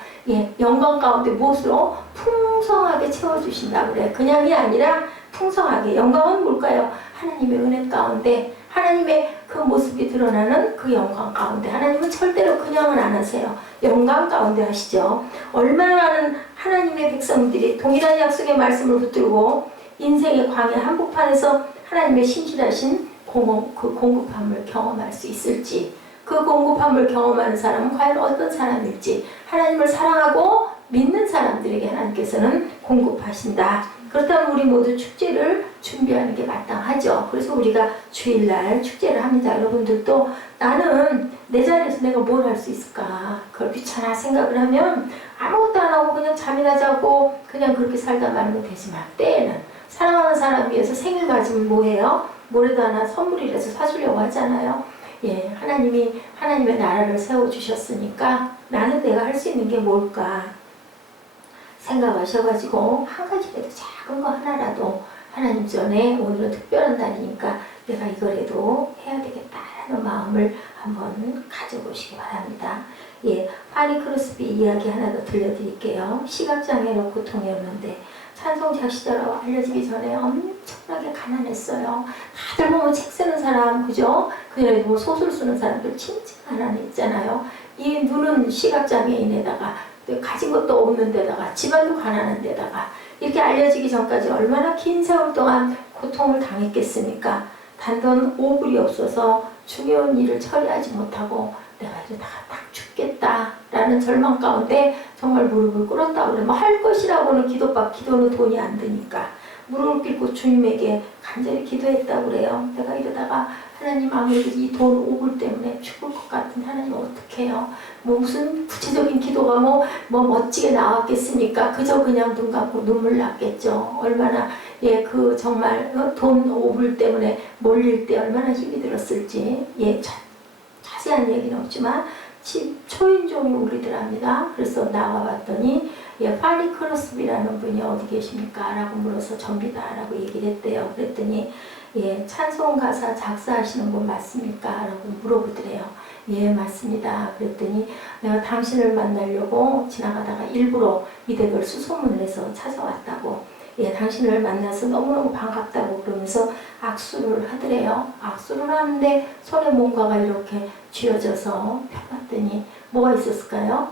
영광 가운데 무엇으로? 풍성하게 채워주신다 그래. 그냥이 아니라 풍성하게. 영광은 뭘까요? 하나님의 은혜 가운데 하나님의 그 모습이 드러나는 그 영광 가운데. 하나님은 절대로 그냥은 안 하세요. 영광 가운데 하시죠. 얼마나 많은 하나님의 백성들이 동일한 약속의 말씀을 붙들고 인생의 광야 한복판에서 하나님의 신실하신 그 공급함을 경험할 수 있을지, 그 공급함을 경험하는 사람은 과연 어떤 사람일지, 하나님을 사랑하고 믿는 사람들에게 하나님께서는 공급하신다. 그렇다면 우리 모두 축제를 준비하는 게 마땅하죠. 그래서 우리가 주일날 축제를 합니다. 여러분들도 나는 내 자리에서 내가 뭘 할 수 있을까? 그걸 귀찮아 생각을 하면 아무것도 안 하고 그냥 잠이나 자고 그냥 그렇게 살다 말면 되지만 때에는 사랑하는 사람 위해서 생일 가지면 뭐해요? 뭐라도 하나 선물이라서 사주려고 하잖아요. 하나님이 하나님의 나라를 세워주셨으니까 나는 내가 할 수 있는 게 뭘까 생각하셔가지고 한 가지라도 작은 거 하나라도 하나님 전에 오늘은 특별한 날이니까 내가 이거라도 해야 되겠다라는 마음을 한번 가져보시기 바랍니다. 파니 크로스비 이야기 하나 더 들려드릴게요. 시각장애로 고통이었는데 찬송자 시절로 알려지기 전에 엄청나게 가난했어요. 다들 보면 책 쓰는 사람, 그죠? 그래도 뭐 소설 쓰는 사람들 진짜 가난했잖아요. 이 눈은 시각장애인에다가 가진 것도 없는 데다가 집안도 가난한 데다가 이렇게 알려지기 전까지 얼마나 긴 세월 동안 고통을 당했겠습니까? 단돈 5불이 없어서 중요한 일을 처리하지 못하고 내가 이러다가 딱 죽겠다 라는 절망 가운데 정말 무릎을 꿇었다고 그래요. 뭐 할 것이라고는 기도는 돈이 안 드니까 무릎을 꿇고 주님에게 간절히 기도했다고 그래요. 내가 이러다가 하나님 아무래도 이 돈 5불 때문에 죽을 것 같은 하나님 어떻게 해요? 뭐 무슨 구체적인 기도가 뭐 멋지게 나왔겠습니까? 그저 그냥 눈 감고 눈물 났겠죠. 얼마나 그 정말 돈 5불 때문에 몰릴 때 얼마나 힘이 들었을지 자세한 얘기는 없지만 집 초인종이 울리더랍니다. 그래서 나와봤더니 파니 크로스비라는 분이 어디 계십니까? 라고 물어서 접니다. 라고 얘기를 했대요. 그랬더니 찬송 가사 작사하시는 분 맞습니까? 라고 물어보더래요. 예, 맞습니다. 그랬더니 내가 당신을 만나려고 지나가다가 일부러 이 댁을 수소문을 해서 찾아왔다고. 당신을 만나서 너무너무 반갑다고 그러면서 악수를 하더래요. 악수를 하는데 손에 뭔가가 이렇게 쥐어져서 펴봤더니 뭐가 있었을까요?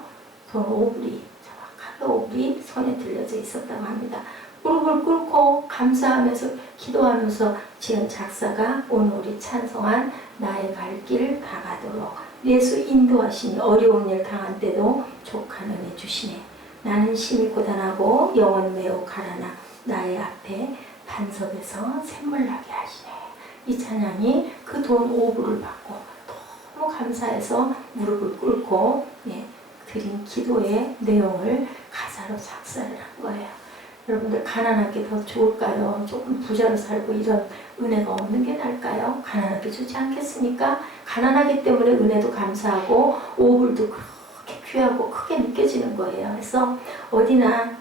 돈 5불이, 정확하게 5불이 손에 들려져 있었다고 합니다. 무릎을 꿇고 감사하면서 기도하면서 지은 작사가 오늘 우리 찬송한 나의 갈 길 다가도록 예수 인도하시니 어려운 일 당한 때도 족한 은혜 주시네. 나는 심히 고단하고 영혼 매우 가라나 나의 앞에 반석에서 샘물 나게 하시네. 이 찬양이 그 돈 5불을 받고 너무 감사해서 무릎을 꿇고 드린 기도의 내용을 가사로 작사를 한 거예요. 여러분들 가난하게 더 좋을까요? 조금 부자로 살고 이런 은혜가 없는 게 나을까요? 가난하게 좋지 않겠습니까? 가난하기 때문에 은혜도 감사하고 5불도 그렇게 귀하고 크게 느껴지는 거예요. 그래서 어디나 다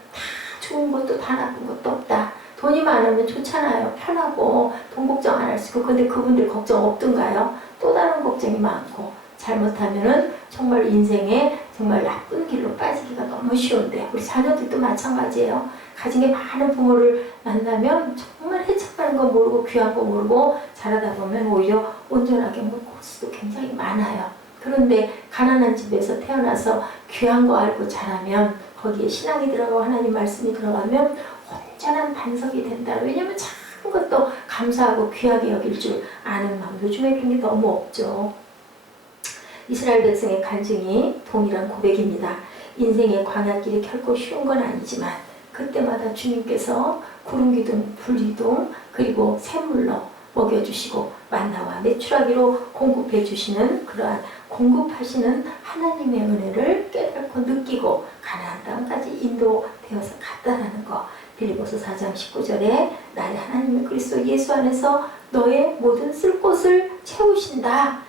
좋은 것도 다 나쁜 것도 없다. 돈이 많으면 좋잖아요. 편하고 돈 걱정 안 할 수 있고. 근데 그분들 걱정 없던가요? 또 다른 걱정이 많고 잘못하면은 정말 인생에 정말 나쁜 길로 빠지기가 너무 쉬운데 우리 자녀들도 마찬가지예요. 가진 게 많은 부모를 만나면 정말 헤쳐가는 거 모르고 귀한 거 모르고 자라다 보면 오히려 온전하게 못 갈 수도 굉장히 많아요. 그런데 가난한 집에서 태어나서 귀한 거 알고 자라면 거기에 신앙이 들어가고 하나님 말씀이 들어가면 온전한 반석이 된다. 왜냐하면 작은 것도 감사하고 귀하게 여길 줄 아는 마음. 요즘에 그런 게 너무 없죠. 이스라엘 백성의 간증이 동일한 고백입니다. 인생의 광야길이 결코 쉬운 건 아니지만 그때마다 주님께서 구름기둥, 불기둥 그리고 샘물로 먹여주시고 만나와 메추라기로 공급해 주시는 그러한 공급하시는 하나님의 은혜를 깨닫고 느끼고 가나안 땅까지 인도되어서 갔다라는 거. 빌립보서 4장 19절에 나의 하나님의 그리스도 예수 안에서 너의 모든 쓸 곳을 채우신다.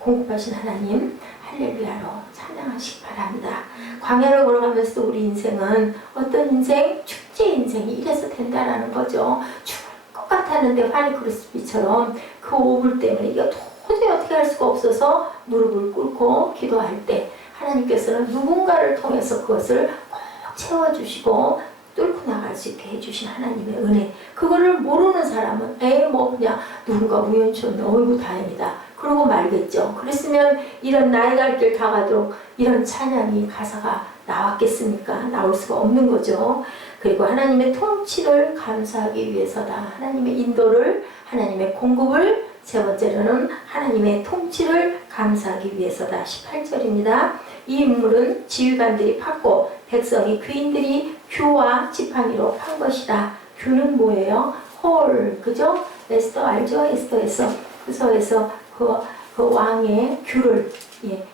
공급하신 하나님 할렐루야로 찬양하시기 바랍니다. 광야를 걸어가면서 우리 인생은 어떤 인생? 축제 인생이 이래서 된다라는 거죠. 죽을 것 같았는데 파니 크로스비처럼 그 5불 때문에 이거 도저히 어떻게 할 수가 없어서 무릎을 꿇고 기도할 때 하나님께서는 누군가를 통해서 그것을 꼭 채워주시고 뚫고 나갈 수 있게 해주신 하나님의 은혜. 그거를 모르는 사람은 그냥 누군가 우연치였네. 어이구 다행이다. 그러고 말겠죠. 그랬으면 이런 나의 갈 길 다가도록 이런 찬양이 가사가 나왔겠습니까? 나올 수가 없는 거죠. 그리고 하나님의 통치를 감사하기 위해서다. 하나님의 인도를, 하나님의 공급을, 세 번째로는 하나님의 통치를 감사하기 위해서다. 18절입니다. 이 인물은 지휘관들이 팠고 백성이 귀인들이 규와 지팡이로 판 것이다. 규는 뭐예요? 홀, 그죠? 에스더 알죠? 에스더에서 그 왕의 규를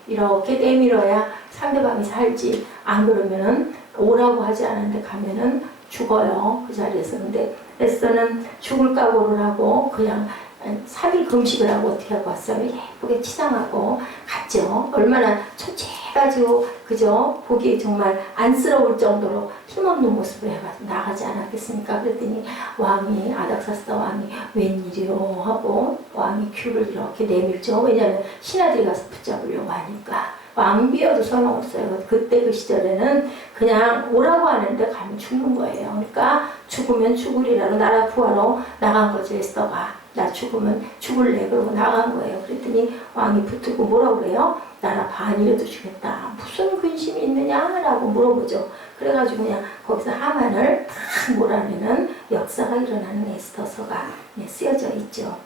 이렇게 내밀어야 상대방이 살지. 안 그러면은 오라고 하지 않았는데 가면은 죽어요. 그 자리에서. 근데 에스더는 죽을 각오를 하고 그냥 3일 금식을 하고 어떻게 하고 왔어요? 예쁘게 치장하고 갔죠. 얼마나 초췌해가지고 그죠? 보기 정말 안쓰러울 정도로 힘없는 모습을 해가지고 나가지 않았겠습니까? 그랬더니 왕이 아닥사스다 왕이 웬일이요 하고 왕이 큐를 이렇게 내밀죠. 왜냐하면 신하들이 가서 붙잡으려고 하니까. 왕비여도 소용없어요. 그때 그 시절에는 그냥 오라고 하는데 가면 죽는 거예요. 그러니까 죽으면 죽으리라고 나라 구하러 나간 거죠. 에스더가. 나 죽으면 죽을래. 그러고 나간 거예요. 그랬더니 왕이 붙들고 뭐라고 그래요? 나라 반이라도 주겠다. 무슨 근심이 있느냐라고 물어보죠. 그래가지고 그냥 거기서 하만을 탁 몰아내는 역사가 일어나는 에스더서가 쓰여져 있죠.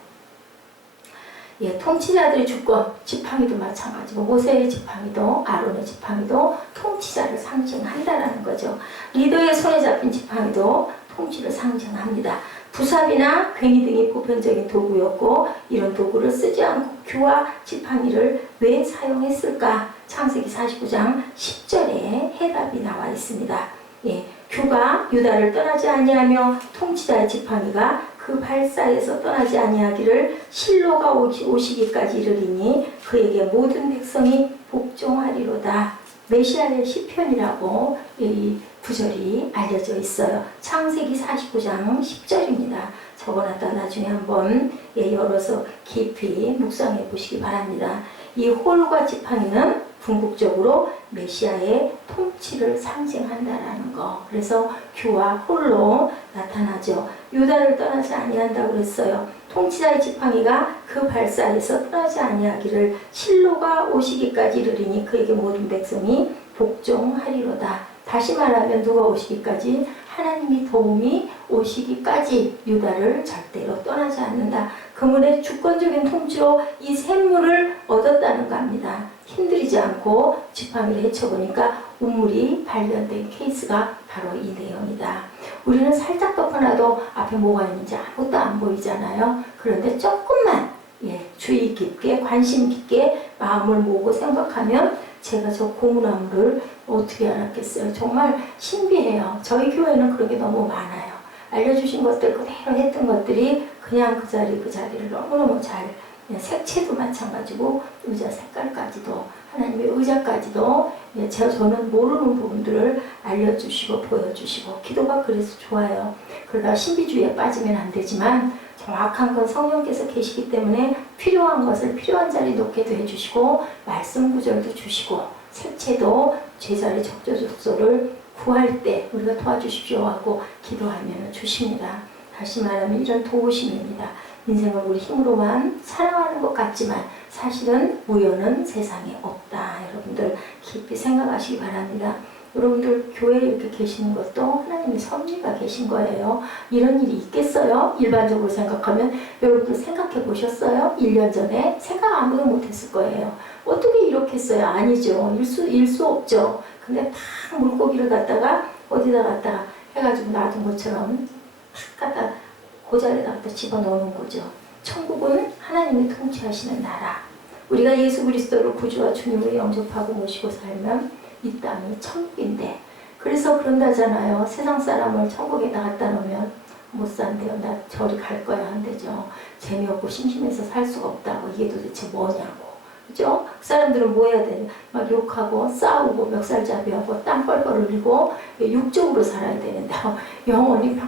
예, 통치자들의 주권, 지팡이도 마찬가지고 모세의 지팡이도 아론의 지팡이도 통치자를 상징한다라는 거죠. 리더의 손에 잡힌 지팡이도 통치를 상징합니다. 부삽이나 괭이 등이 보편적인 도구였고 이런 도구를 쓰지 않고 규와 지팡이를 왜 사용했을까? 창세기 49장 10절에 해답이 나와 있습니다. 예, 규가 유다를 떠나지 아니하며 통치자의 지팡이가 그 발사에서 떠나지 아니하기를 실로가 오시기까지 이르리니 그에게 모든 백성이 복종하리로다. 메시아의 시편이라고 이 구절이 알려져 있어요. 창세기 49장 10절입니다. 적어놨다 나중에 한번 열어서 깊이 묵상해 보시기 바랍니다. 이 홀과 지팡이는 궁극적으로 메시아의 통치를 상징한다라는 거. 그래서 규와 홀로 나타나죠. 유다를 떠나지 아니한다고 그랬어요. 통치자의 지팡이가 그 발사에서 떠나지 아니하기를 실로가 오시기까지 이르리니 그에게 모든 백성이 복종하리로다. 다시 말하면 누가 오시기까지? 하나님이 도움이 오시기까지 유다를 절대로 떠나지 않는다. 그분의 주권적인 통치로 이 샘물을 얻었다는 겁니다. 힘들이지 않고 지팡이를 헤쳐보니까 우물이 발견된 케이스가 바로 이 내용이다. 우리는 살짝 덮어놔도 앞에 뭐가 있는지 아무것도 안 보이잖아요. 그런데 조금만 주의 깊게 관심 깊게 마음을 모으고 생각하면 제가 저 고무나무를 어떻게 알았겠어요. 정말 신비해요. 저희 교회는 그런 게 너무 많아요. 알려주신 것들 그대로 했던 것들이 그냥 그 자리를 너무너무 잘, 색채도 마찬가지고 의자 색깔까지도 하나님의 의자까지도 저는 모르는 부분들을 알려주시고 보여주시고 기도가 그래서 좋아요. 그러다 신비주의에 빠지면 안 되지만 정확한 건 성령께서 계시기 때문에 필요한 것을 필요한 자리에 놓게도 해주시고 말씀 구절도 주시고 색채도 제자리 적조적소를 구할 때 우리가 도와주십시오 하고 기도하면 주십니다. 다시 말하면 이런 도우심입니다. 인생을 우리 힘으로만 살아가는 것 같지만 사실은 우연은 세상에 없다. 여러분들 깊이 생각하시기 바랍니다. 여러분들 교회에 이렇게 계시는 것도 하나님의 섭리가 계신 거예요. 이런 일이 있겠어요? 일반적으로 생각하면 여러분들 생각해 보셨어요? 1년 전에 생각 아무도 못했을 거예요. 어떻게 이렇게 했어요? 아니죠. 일 수 없죠. 근데 탁 물고기를 갖다가 어디다 갖다가 해가지고 놔둔 것처럼 탁 갖다 그 자리에다 갖다 집어넣는 거죠. 천국은 하나님이 통치하시는 나라. 우리가 예수 그리스도를 구주와 주님으로 영접하고 모시고 살면 이 땅이 천국인데 그래서 그런다잖아요. 세상 사람을 천국에다 갖다 놓으면 못 산대요. 나 저리 갈 거야 한대죠. 재미없고 심심해서 살 수가 없다고. 이게 도대체 뭐냐고. 그죠? 그 사람들은 뭐 해야 되냐. 막 욕하고 싸우고 멱살잡이하고 땀 뻘뻘 흘리고 육적으로 살아야 되는데 영혼이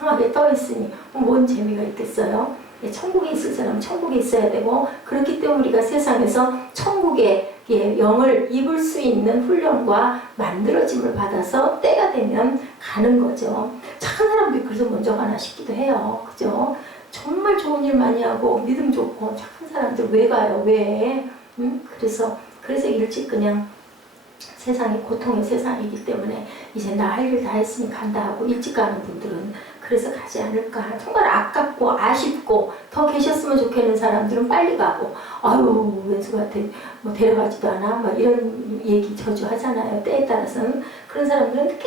평강하게 떠있으니 뭔 재미가 있겠어요? 천국에 있을 사람은 천국에 있어야 되고 그렇기 때문에 우리가 세상에서 천국의 영을 입을 수 있는 훈련과 만들어짐을 받아서 때가 되면 가는 거죠. 착한 사람들이 그래서 먼저 가나 싶기도 해요. 그죠? 정말 좋은 일 많이 하고 믿음 좋고 착한 사람들 왜 가요? 왜? 그래서 일찍 그냥 세상이 고통의 세상이기 때문에 이제 나 할 일 다 했으니 간다 하고 일찍 가는 분들은 그래서 가지 않을까. 정말 아깝고 아쉽고 더 계셨으면 좋겠는 사람들은 빨리 가고 아유 왼수한테 뭐 데려가지도 않아 막 이런 얘기 저주 하잖아요. 때에 따라서는 그런 사람들은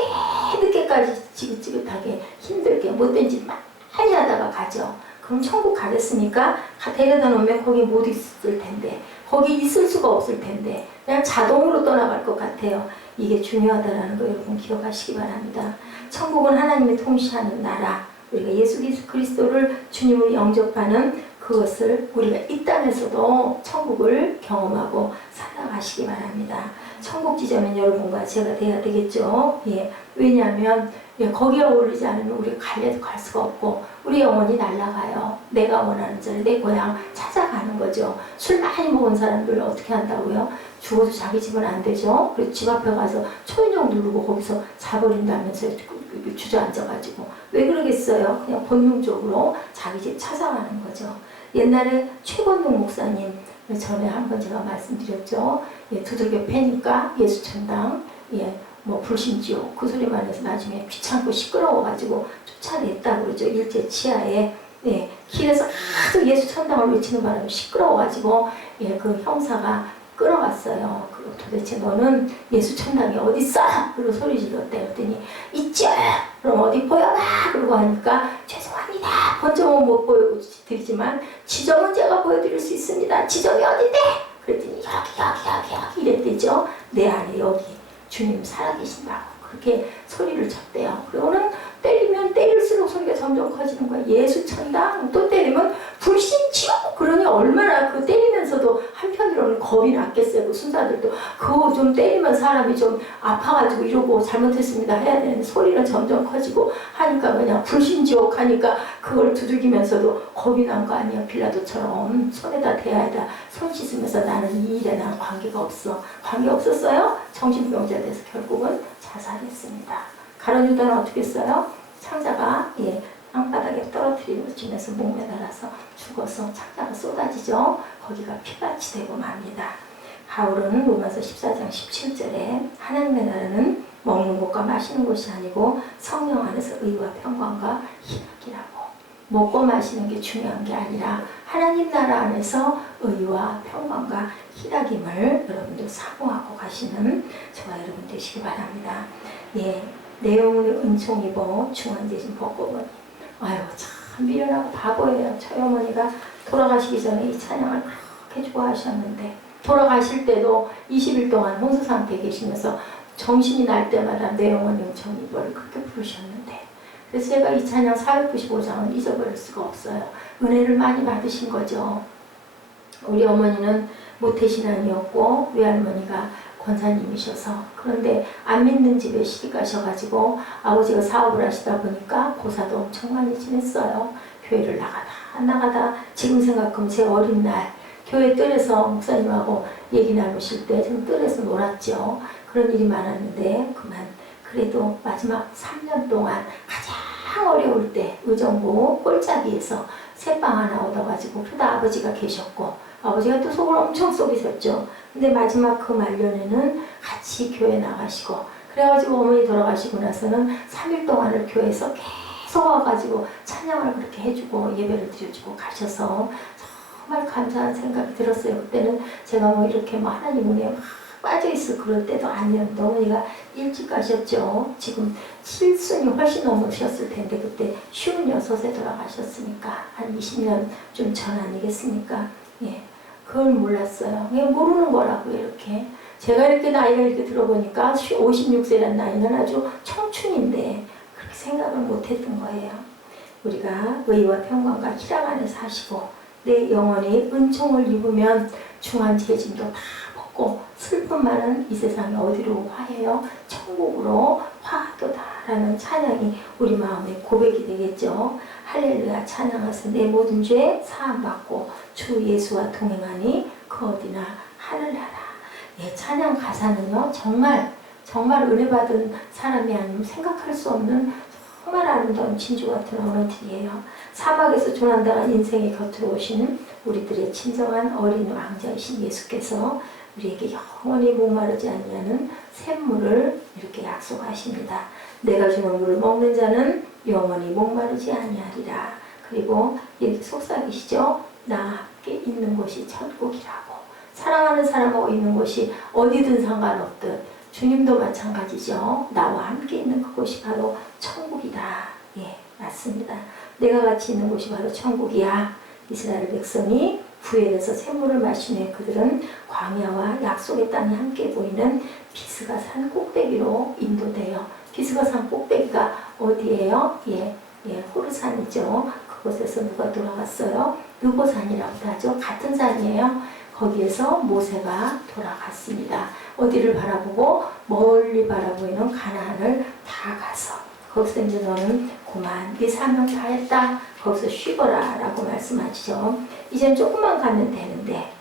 늦게까지 지긋지긋하게 힘들게 못된 짓 많이 하다가 가죠. 그럼 천국 가겠습니까? 데려다 놓으면 거기 못 있을 텐데 거기 있을 수가 없을 텐데 그냥 자동으로 떠나갈 것 같아요. 이게 중요하다는 거 여러분 기억하시기 바랍니다. 천국은 하나님이 통치하는 나라. 우리가 예수 그리스도를 주님으로 영접하는 그것을 우리가 이 땅에서도 천국을 경험하고 살아가시기 바랍니다. 천국 지점은 여러분과 제가 돼야 되겠죠. 왜냐하면 거기에 어울리지 않으면 우리 갈래도 갈 수가 없고 우리 영혼이 날아가요. 내가 원하는 자리 내 고향 찾아가는 거죠. 술 많이 먹은 사람들 어떻게 한다고요? 죽어도 자기 집은 안 되죠. 그래서 집 앞에 가서 초인종 누르고 거기서 자버린다면서 주저앉아가지고 왜 그러겠어요? 그냥 본능적으로 자기 집 찾아가는 거죠. 옛날에 최건동 목사님 전에 한번 제가 말씀드렸죠. 두들겨 패니까 예수천당 뭐 불신지옥 그 소리만 해서 나중에 귀찮고 시끄러워가지고 쫓아냈다고 그러죠. 일제 치하에 예, 길에서 하도 예수 천당을 외치는 바람에 시끄러워가지고 예, 그 형사가 끌어갔어요. 그리고 도대체 너는 예수 천당이 어디 있어? 그리고 소리 질렀대. 그랬더니 있죠. 그럼 어디 보여라. 그러고 하니까 죄송합니다. 본점은 못 보여드리지만 지점은 제가 보여드릴 수 있습니다. 지점이 어딘데? 그랬더니 여기 이랬대죠. 내 안에 여기 주님 살아계신다고 그렇게 소리를 쳤대요. 그리고는 때리면 때릴수록 소리가 점점 커지는 거야. 예수 천당, 또 때리면 불신 지옥. 그러니 얼마나 그 때리면서도 한편으로는 겁이 났겠어요. 그 순사들도 그거 좀 때리면 사람이 좀 아파가지고 이러고 잘못했습니다 해야 되는데 소리는 점점 커지고 하니까 그냥 불신 지옥 하니까 그걸 두들기면서도 겁이 난 거 아니야. 빌라도처럼 손에다 대야에다 손 씻으면서 나는 이 일에 나는 관계가 없어. 관계 없었어요? 정신병자 돼서 결국은 자살했습니다. 가룟유다는 어떻게 했어요? 창자가 예, 땅바닥에 떨어뜨리면서 목에 달아서 죽어서 창자가 쏟아지죠. 거기가 피같이 되고 맙니다. 바울은 로마서 14장 17절에 하나님의 나라는 먹는 것과 마시는 것이 아니고 성령 안에서 의와 평강과 희락이라고. 먹고 마시는 게 중요한 게 아니라 하나님 나라 안에서 의와 평강과 희락임을 여러분들 사모하고 가시는 저와 여러분 되시기 바랍니다. 예. 내용을 은총 입어 중환대신 법법은 아유 참 미련하고 바보예요. 저희 어머니가 돌아가시기 전에 이 찬양을 그렇게 좋아하셨는데 돌아가실 때도 20일 동안 혼수 상태에 계시면서 정신이 날 때마다 내용은 은총 입어를 그렇게 부르셨는데 그래서 제가 이 찬양 495장은 잊어버릴 수가 없어요. 은혜를 많이 받으신 거죠. 우리 어머니는 모태신앙이었고 외할머니가 권사님이셔서 그런데 안 믿는 집에 시집 가셔가지고 아버지가 사업을 하시다 보니까 고사도 엄청 많이 지냈어요. 교회를 나가다 안 나가다 지금 생각하면 제 어린 날 교회 뜰에서 목사님하고 얘기 나누실 때 좀 뜰에서 놀았죠. 그런 일이 많았는데 그만 그래도 마지막 3년 동안 가장 어려울 때 의정부 꼴짜기에서 새빵 하나 얻어가지고 그러다 아버지가 계셨고 아버지가 또 속을 엄청 썩이셨죠. 근데 마지막 그 말년에는 같이 교회 나가시고 그래가지고 어머니 돌아가시고 나서는 3일 동안을 교회에서 계속 와가지고 찬양을 그렇게 해주고 예배를 드려주고 가셔서 정말 감사한 생각이 들었어요. 그때는 제가 뭐 이렇게 뭐 하나님 은혜에 막 빠져있을 그럴 때도 아니었는데 어머니가 일찍 가셨죠. 지금 7순이 훨씬 넘으셨을 텐데 그때 56에 돌아가셨으니까 한 20년 좀 전 아니겠습니까? 예. 그걸 몰랐어요. 그냥 모르는 거라고요, 이렇게. 제가 이렇게 나이가 이렇게 들어보니까 56세란 나이는 아주 청춘인데 그렇게 생각을 못 했던 거예요. 우리가 의와 평강과 희락 안에 사시고 내 영혼이 은총을 입으면 중한 죄짐도 다 벗고 슬픔만은 이 세상에 어디로 화해요? 천국으로 화도다라는 찬양이 우리 마음의 고백이 되겠죠. 할렐루야 찬양하세 내 모든 죄 사함받고 주 예수와 동행하니 그 어디나 하늘나라. 예, 찬양 가사는요 정말 은혜 받은 사람이 아니면 생각할 수 없는 정말 아름다운 진주 같은 언어들이에요. 사막에서 조난당한 인생의 곁으로 오신 우리들의 친정한 어린 왕자이신 예수께서 우리에게 영원히 목마르지 아니하는 샘물을 이렇게 약속하십니다. 내가 주는 물을 먹는 자는 영원히 목마르지 아니하리라. 그리고 이렇게 속삭이시죠. 나와 함께 있는 곳이 천국이라고. 사랑하는 사람하고 있는 곳이 어디든 상관없듯 주님도 마찬가지죠. 나와 함께 있는 그곳이 바로 천국이다. 예, 맞습니다. 내가 같이 있는 곳이 바로 천국이야. 이스라엘 백성이 부엘에서 샘물을 마신 후에 그들은 광야와 약속의 땅이 함께 보이는 비스가 산 꼭대기로 인도돼요. 비스가 산 꼭대기가 어디예요? 예, 호르산이죠. 그곳에서 누가 돌아갔어요? 느보산이라고도 하죠. 같은 산이에요. 거기에서 모세가 돌아갔습니다. 어디를 바라보고 멀리 바라보이는 가나안을 다 가서 거기서 이제 너는 그만 네 사명 다 했다. 거기서 쉬거라 라고 말씀하시죠. 이젠 조금만 가면 되는데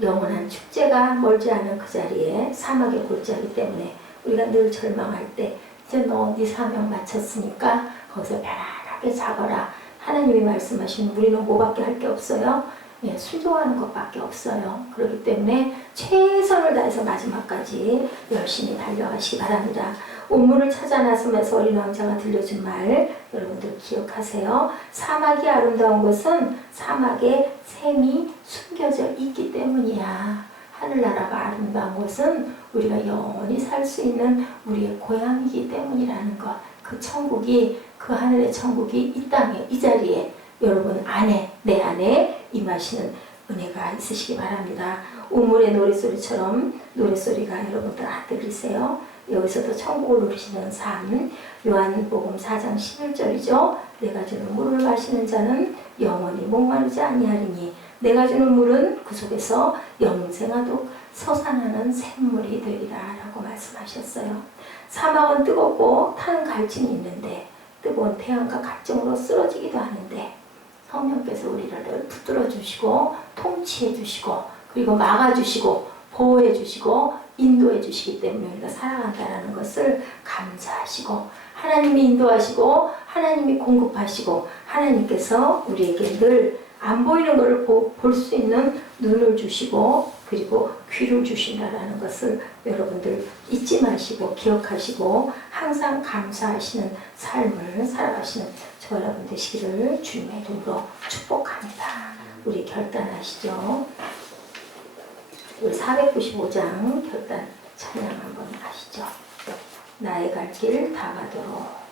영원한 축제가 멀지 않은 그 자리에 사막의 골짜기 때문에 우리가 늘 절망할 때 이제 너 네 사명 마쳤으니까 거기서 편안하게 자거라. 하나님이 말씀하시는 우리는 뭐밖에 할 게 없어요? 예, 술 좋아하는 것밖에 없어요. 그렇기 때문에 최선을 다해서 마지막까지 열심히 달려가시기 바랍니다. 우물을 찾아 나서면서 어린 왕자가 들려준 말 여러분들 기억하세요. 사막이 아름다운 것은 사막에 샘이 숨겨져 있기 때문이야. 하늘나라가 아름다운 것은 우리가 영원히 살 수 있는 우리의 고향이기 때문이라는 것. 그 천국이, 그 하늘의 천국이 이 땅에, 이 자리에 여러분 안에, 내 안에 임하시는 은혜가 있으시기 바랍니다. 우물의 노랫소리처럼 노랫소리가 여러분들 안 들리세요? 여기서도 천국을 누리시는 삶, 요한복음 4장 11절이죠. 내가 주는 물을 마시는 자는 영원히 목마르지 아니하리니 내가 주는 물은 그 속에서 영생하도록 솟아나는 샘물이 되리라 라고 말씀하셨어요. 사막은 뜨겁고 타는 갈증이 있는데 뜨거운 태양과 갈증으로 쓰러지기도 하는데 성령께서 우리를 늘 붙들어 주시고 통치해 주시고 그리고 막아 주시고 보호해 주시고 인도해 주시기 때문에 우리가 살아간다는 것을 감사하시고 하나님이 인도하시고 하나님이 공급하시고 하나님께서 우리에게 늘 안 보이는 것을 볼 수 있는 눈을 주시고 그리고 귀를 주신다라는 것을 여러분들 잊지 마시고 기억하시고 항상 감사하시는 삶을 살아가시는 저 여러분 되시기를 주님의 이름으로 축복합니다. 우리 결단하시죠. 우리 495장 결단 찬양 한번 하시죠. 나의 갈 길 다 가도록